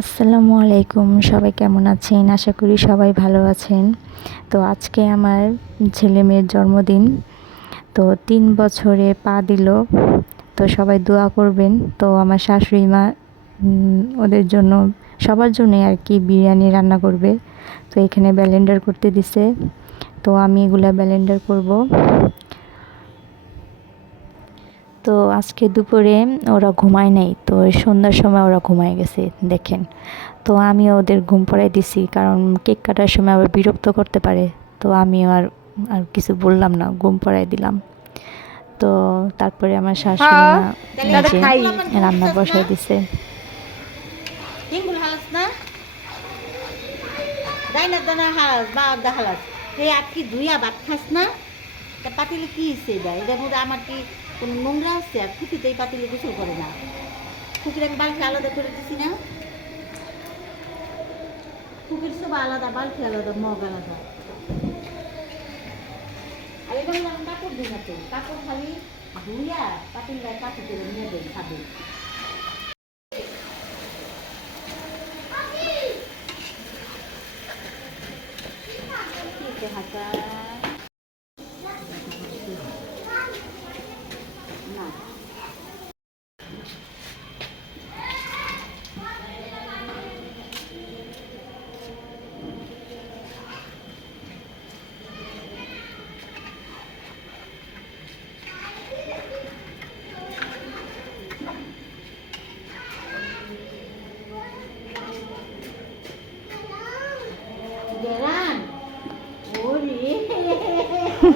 আসসালামু আলাইকুম, সবাই কেমন আছেন? আশা করি সবাই ভালো আছেন। তো আজকে আমার ছেলে মেয়ের জন্মদিন। তো তিন বছরে পা দিল। তো সবাই দোয়া করবেন। তো আমার শাশুড়ি মা ওদের জন্য, সবার জন্যই আর কি বিরিয়ানি রান্না করবে। তো এখানে ব্যালেন্ডার করতে দিছে। তো আমি এগুলা ব্যালেন্ডার করব। তো আজকে দুপুরে ওরা ঘুমায় নাই তো সন্ধ্যার সময় ওরা ঘুমায় গেছে দেখেন। তো আমি ওদের ঘুম পড়াই দিছি কারণ কেক কাটার সময় আবার বিরক্ত করতে পারে তো আমি আর আর কিছু বললাম না ঘুম পড়াই দিলাম। তো তারপরে আমার শাশুড়ি খাই। রান্না বসাই দিছে। না? হালাস বা হালাস। হে আর কি ধুইয়া ভাত খাস না? তা পাতিলে কি হচ্ছে এটা এটার মধ্যে আমার কি কোনো নোংরা আছে আর খুঁটিতে এই পাতিলে গোসল করে না। খুকির আমি বালতি আলাদা করে দিছি না। খুকির সব আলাদা, বালতি আলাদা, মগ আলাদা। আর এটা হলো আমি কাপড় দিই না তো। কাপড় খালি ধুইয়া পাতিল কাপড় করে নিয়ে দেয় খাবে ঠিক হাসা না গেরান ওরে আমার পক্কাটা জানিসে খাইব দিয়েছে নি ফুলাই আমি খাই আসি নাড়াচাড়া দিয়ে তোরা একটু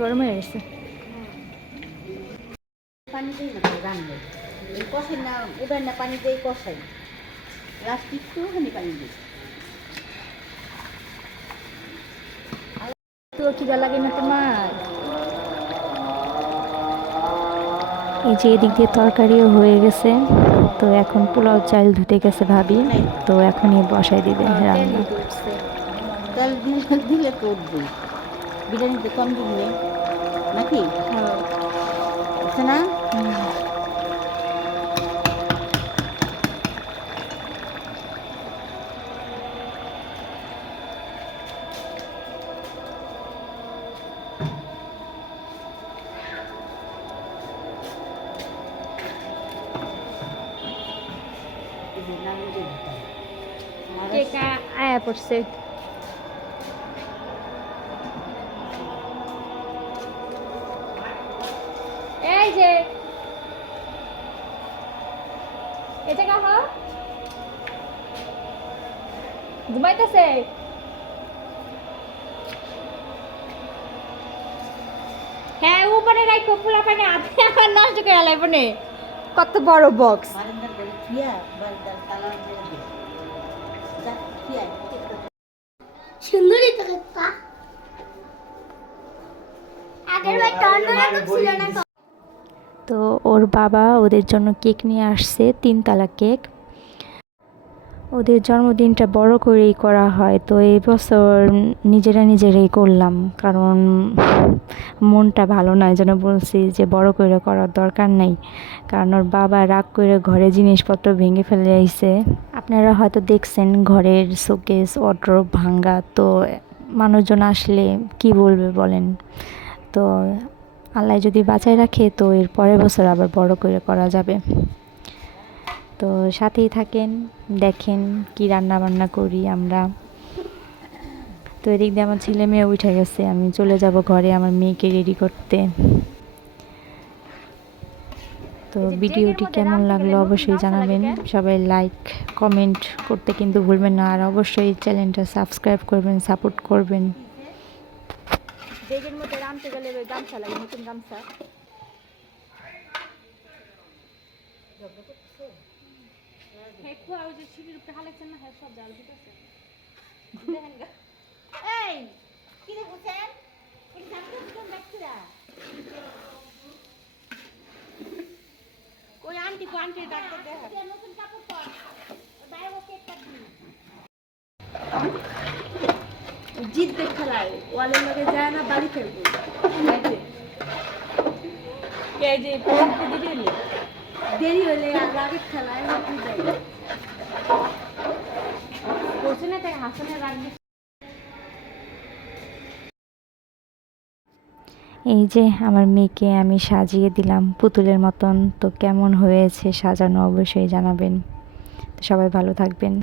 গরম হয়ে গেছে পানি দিই না তো রান্না। এই কষাই না এবার না পানি দিয়ে কষাই। লাস্ট একটুখানি পানি দিই। তো খিদা লাগে না তোমার? এই যে এদিক দিয়ে তরকারিও হয়ে গেছে। তো এখন পোলাও চাল ধুতে গেছে ভাবি। তো এখনই বসাই দিবে রান্না। তেল দিলে দিলে নাকি? আছে না? এই যে নামিয়ে দিই। আমার এই যে। এটা কাহ ঘুমাইতেছে? হ্যাঁ উপরে রাখো ফুলা পানি আপনি আবার নষ্ট করে লাগবে নে কত বড় বক্স সুন্দরী তো আগের বার ছিল না তো তো। ওর বাবা ওদের জন্য কেক নিয়ে আসছে, তিনতলা কেক। ওদের জন্মদিনটা বড় করেই করা হয়, তো এই বছর নিজেরা নিজেরাই করলাম, কারণ মনটা ভালো নয় যেন বলছি যে বড় করে করার দরকার নেই, কারণ ওর বাবা রাগ করে ঘরে জিনিসপত্র ভেঙে ফেলে আইছে। আপনারা হয়তো দেখছেন ঘরের শোকেস, ওয়ার্ড্রোব ভাঙ্গা, তো মানুষজন আসলে কি বলবে বলেন? তো আল্লাহ যদি বাঁচায় রাখে তো এর পরের বছর আবার বড় করে করা যাবে। তো সাথেই থাকেন দেখেন কি রান্না বান্না করি আমরা। তো এদিক দিয়ে আমার ছেলে মেয়ে উঠে গেছে আমি চলে যাব ঘরে আমার মেয়েকে রেডি করতে। তো ভিডিওটি কেমন লাগল অবশ্যই জানাবেন। সবাই লাইক কমেন্ট করতে কিন্তু ভুলবেন না আর অবশ্যই চ্যানেলটা সাবস্ক্রাইব করবেন সাপোর্ট করবেন। বেগের মধ্যে রাঁধতে গেলে ওই গামছা লাগে, নতুন গামছা। হ্যাঁ খোয়া, ওই যে সিঁড়ির উপরে হালেছেন না হ্যাঁ সব জাল দিতেছে। ওয়ালের লগে যায় না, বাড়ি ফেলব দেরি হলে রাগের এই যে, আমার মেয়েকে আমি সাজিয়ে দিলাম পুতুলের মতন। তো কেমন হয়েছে সাজানো অবশ্যই জানাবেন। সবাই ভালো থাকবেন।